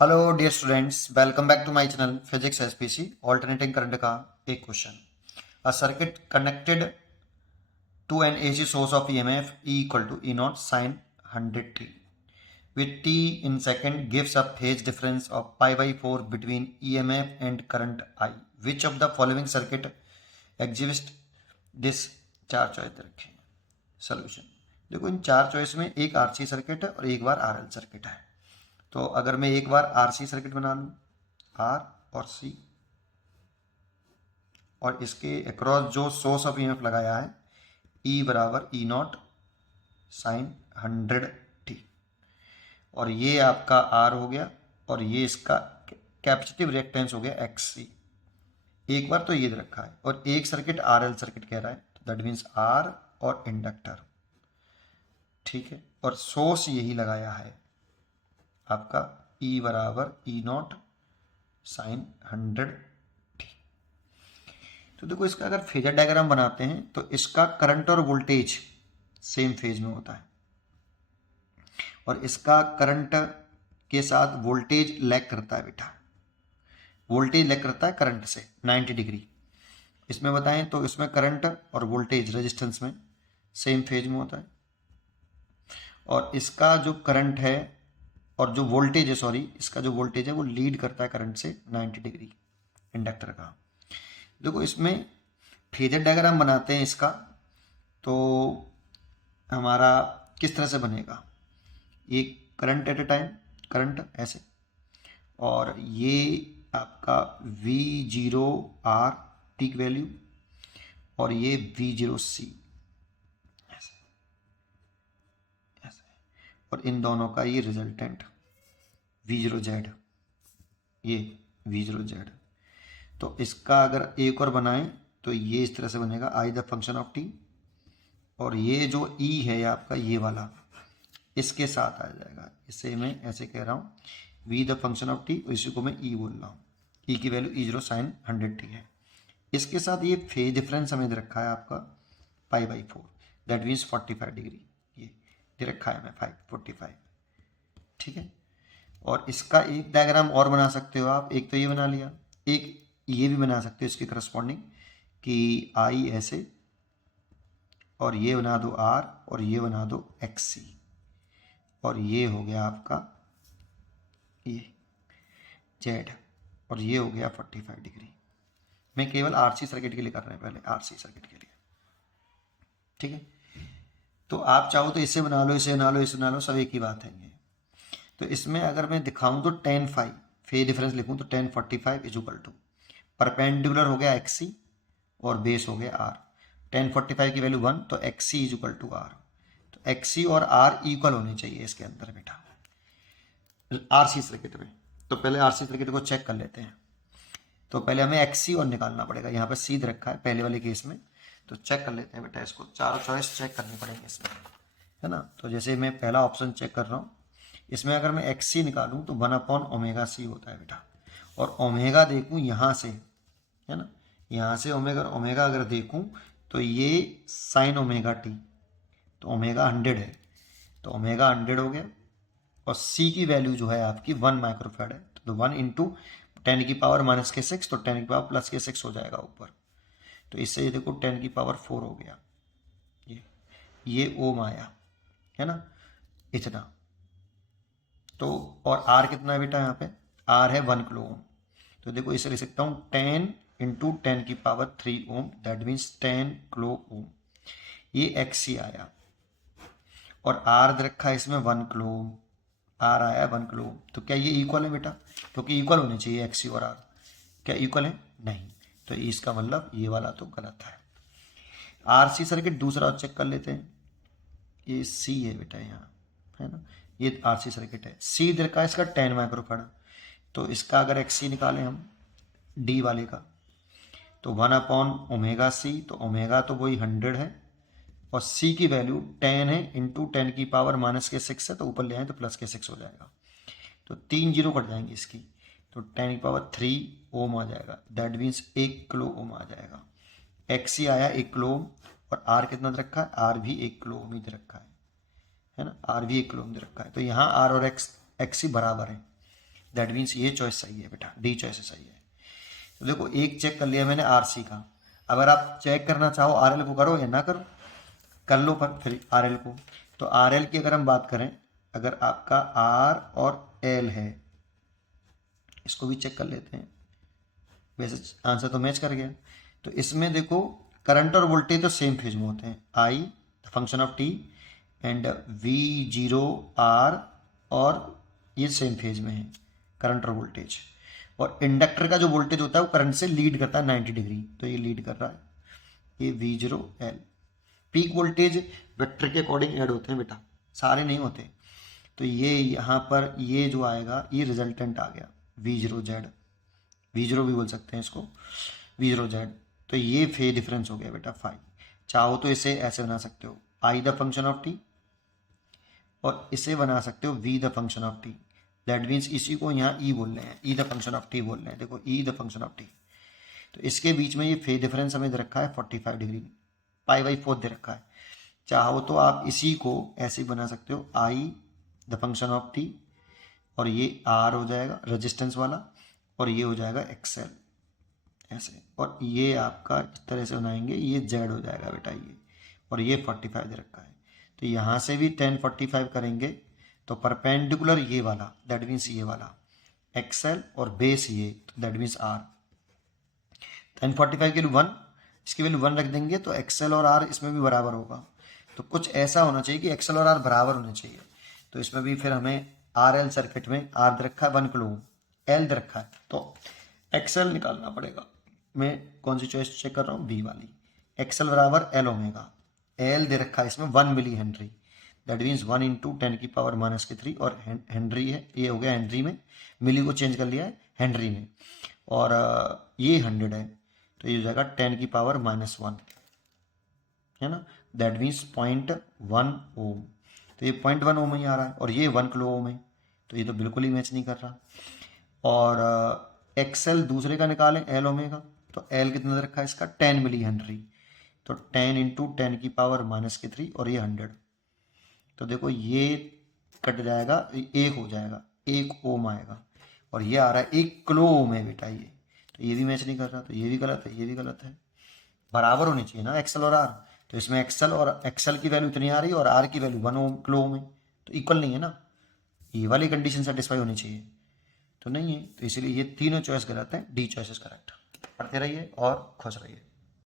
Hello dear students, welcome back to my channel physics SPC alternating current का एक question. A circuit connected to an AC source of EMF e equal to e naught sine 100t with t in second gives a phase difference of pi by 4 between EMF and current I. Which of the following circuit exhibits this? चार choice दे रखे हैं। Solution देखो, इन चार choice में एक RC circuit है और एक बार आरएल सर्किट है। तो अगर मैं एक बार आरसी सर्किट बना लूँ, आर और सी, और इसके अक्रॉस जो सोर्स ऑफ ईएमएफ लगाया है ई बराबर ई नॉट साइन 100t, और ये आपका आर हो गया और ये इसका कैपेसिटिव रिएक्टेंस हो गया एक्स सी। एक बार तो ये दे रखा है और एक सर्किट आरएल सर्किट कह रहा है, तो दैट मीन्स आर और इंडक्टर, ठीक है। और सोर्स यही लगाया है आपका ई बराबर ई नॉट साइन 100t। तो देखो, इसका अगर फेजर डायग्राम बनाते हैं तो इसका करंट और वोल्टेज सेम फेज में होता है, और इसका करंट के साथ वोल्टेज लैग करता है बेटा। वोल्टेज लैग करता है करंट से 90 डिग्री। इसमें बताएं तो इसमें करंट और वोल्टेज रेजिस्टेंस में सेम फेज में होता है, और इसका जो करंट है और जो वोल्टेज है, सॉरी, इसका जो वोल्टेज है वो लीड करता है करंट से 90 डिग्री इंडक्टर का। देखो, इसमें फेजर डायग्राम बनाते हैं इसका, तो हमारा किस तरह से बनेगा। एक करंट एट ए टाइम, करंट ऐसे, और ये आपका V0 R पीक वैल्यू, और ये V0 C ऐसे ऐसे, और इन दोनों का ये रिजल्टेंट V0 Z, ये V0 Z। तो इसका अगर एक और बनाएं तो ये इस तरह से बनेगा, I the function of t, और ये जो E है आपका ये वाला इसके साथ आ जाएगा। इसे मैं ऐसे कह रहा हूँ, v the function of t, इसी को मैं E बोल रहा हूँ। E की वैल्यू E0 साइन 100t है। इसके साथ ये फेज डिफरेंस हमें दे रखा है आपका pi by 4, that means 45 degree, ये दे रखा है हमें 45, ठीक है। और इसका एक डायग्राम और बना सकते हो आप, एक तो ये बना लिया, एक ये भी बना सकते हो इसके करस्पॉन्डिंग, कि I ऐसे, और ये बना दो R, और ये बना दो XC, और ये हो गया आपका ये Z, और ये हो गया 45 डिग्री। मैं केवल आरसी सर्किट के लिए कर रहे हैं, पहले आरसी सर्किट के लिए, ठीक है। तो आप चाहो तो इसे बना लो, इसे बना लो, इसे बना लो, सब एक ही बात है ये। तो इसमें अगर मैं दिखाऊं तो tan phi फेज डिफरेंस लिखूं तो tan 45 is equal to, perpendicular हो गया XC और बेस हो गया R। tan 45 की वैल्यू 1, तो XC is equal to R। तो XC और R इक्वल होने चाहिए इसके अंदर बेटा, आरसी सर्किट में। तो पहले आरसी सर्किट को चेक कर लेते हैं। तो पहले हमें XC और निकालना पड़ेगा, यहाँ पे सीध रखा है पहले वाले केस में। तो चेक कर लेते हैं बेटा, इसको चारों चॉइस चेक करनी पड़ेंगे इसमें, है ना। तो जैसे मैं पहला ऑप्शन चेक कर रहा हूँ, इसमें अगर मैं XC निकालूँ तो 1/ωc होता है बेटा, और ओमेगा देखूँ यहाँ से, है ना, यहाँ से ओमेगा ओमेगा अगर देखूँ तो ये साइन ओमेगा टी, तो ओमेगा 100 है, तो ओमेगा 100 हो गया, और C की वैल्यू जो है आपकी 1 माइक्रोफेड है, तो 1 इंटू 10 की पावर -6, तो 10 की पावर +6 हो जाएगा ऊपर। तो इससे ये देखो 10 की पावर 4 हो गया, ये ओम आया, है ना, इतना। तो और R कितना है बेटा, यहाँ पे R है 1 किलो ओम। तो देखो इसे लिख सकता हूँ 10 इंटू 10 की power 3 ohm, that means 10 kilo ohm. ये XC आया, और R दे रखा है इसमें 1 किलो ओम, R आया 1 किलो ओम। तो क्या ये इक्वल है बेटा, क्योंकि इक्वल होने चाहिए XC और R। क्या इक्वल है? नहीं। तो इसका मतलब ये वाला तो गलत है। RC सर्किट दूसरा चेक कर लेते हैं। ये C है बेटा यहाँ, है ना, ये RC सर्किट है। C दे रखा है इसका 10 माइक्रोफैराड, तो इसका अगर XC निकालें हम D वाले का, तो 1/ωc, तो ओमेगा तो वही 100 है, और C की वैल्यू 10 है, इंटू 10 की पावर -6 है, तो ऊपर ले आए तो +6 हो जाएगा। तो 3 जीरो कट जाएंगे इसकी, तो 10 की पावर 3 ओम आ जाएगा, दैट मीन्स 1 किलो ओम आ जाएगा। XC आया 1 किलो ओम, और R कितना दे रखा है, R भी 1 किलो ओम ही दे रखा है ना, R भी 1 किलो ओम दे रखा है। तो यहाँ R और XC बराबर है, दैट मीन्स ये चॉइस सही है बेटा, डी चॉइस सही है। तो देखो एक चेक कर लिया मैंने आरसी का, अगर आप चेक करना चाहो आरएल को करो या ना करो, कर लो पर फिर आरएल को। तो आरएल की अगर हम बात करें, अगर आपका आर और एल है, इसको भी चेक कर लेते हैं, वैसे आंसर तो मैच कर गया। तो इसमें देखो करंट और वोल्टेज तो सेम फेज में होते हैं, I the function of T and V zero R, और ये सेम फेज में है करंट और वोल्टेज। और इंडक्टर का जो वोल्टेज होता है वो करंट से लीड करता है 90 डिग्री, तो ये लीड कर रहा है, ये we zero L. Peak voltage vector के अकॉर्डिंग ऐड होते हैं बेटा, सारे नहीं होते। तो ये यहाँ पर ये जो आएगा ये रिजल्टेंट आ गया we zero Z, we zero भी बोल सकते हैं इसको, वी जीरो जेड। तो ये फेज डिफरेंस हो गया बेटा 5। चाहो तो इसे ऐसे बना सकते हो, i the function of t, और इसे बना सकते हो v the function of t. That means इसी को यहाँ ई बोल रहे हैं, e the function of t बोल रहे हैं, देखो e the function of t. तो इसके बीच में ये फेज डिफरेंस हमें दे रखा है 45 डिग्री, पाई बाई 4 दे रखा है। चाहो तो आप इसी को ऐसे ही बना सकते हो, i the function of t, और ये आर हो जाएगा रेजिस्टेंस वाला, और ये हो जाएगा एक्सएल ऐसे, और ये आपका इस तरह से बनाएंगे, ये जेड हो जाएगा बेटा ये, और ये 45 दे रखा है। तो यहाँ से भी 10 45 करेंगे तो परपेंडिकुलर ये वाला, दैट मीन्स ये वाला एक्सएल, और बेस ये, तो दैट मीन्स आर। 10 45 की वैल्यू 1, इसकी वैल्यू 1 रख देंगे तो एक्सएल और आर इसमें भी बराबर होगा। तो कुछ ऐसा होना चाहिए कि एक्सएल और आर बराबर होने चाहिए। तो इसमें भी फिर हमें आर एल सर्किट में आर दे रखा है 1 किलो ओम, एल दे रखा है, तो एक्सएल निकालना पड़ेगा। मैं कौन सी चॉइस चेक कर रहा हूँ, बी वाली। एक्सएल बराबर एल ओमेगा, एल दे रखा है इसमें 1 milli henry, that means 1 into 10⁻³ और हेनरी है, ये हो गया हेनरी में, मिली को चेंज कर लिया है हेनरी में, और ये 100 है, तो ये हो जाएगा 10⁻⁻1 है ना, दैट मीन्स 0.1 ओम। तो ये 0.1 ओम ही आ रहा है, और ये 1 किलो ओम है, तो ये तो बिल्कुल ही मैच नहीं कर रहा। और एक्सएल दूसरे का निकालें एल ओमेगा, तो एल कितना दे रखा है इसका 10 मिली हेनरी, तो 10 इंटू 10⁻³ और ये 100। तो देखो ये कट जाएगा, एक हो जाएगा, 1 ओम आएगा, और ये आ रहा है 1 किलो ओम है बेटा ये, तो ये भी मैच नहीं कर रहा, तो ये भी गलत है, ये भी गलत है। बराबर होनी चाहिए ना एक्सएल और आर, तो इसमें एक्सएल और एक्सएल की वैल्यू इतनी आ रही है और आर की वैल्यू 1 ओम किलो ओम है, तो इक्वल नहीं है ना, ये वाली कंडीशन सेटिस्फाई होनी चाहिए, तो नहीं है। तो इसीलिए ये तीनों चॉइस गलत है, डी चॉइस इज करेक्ट। पढ़ते रहिए और खुश रहिए।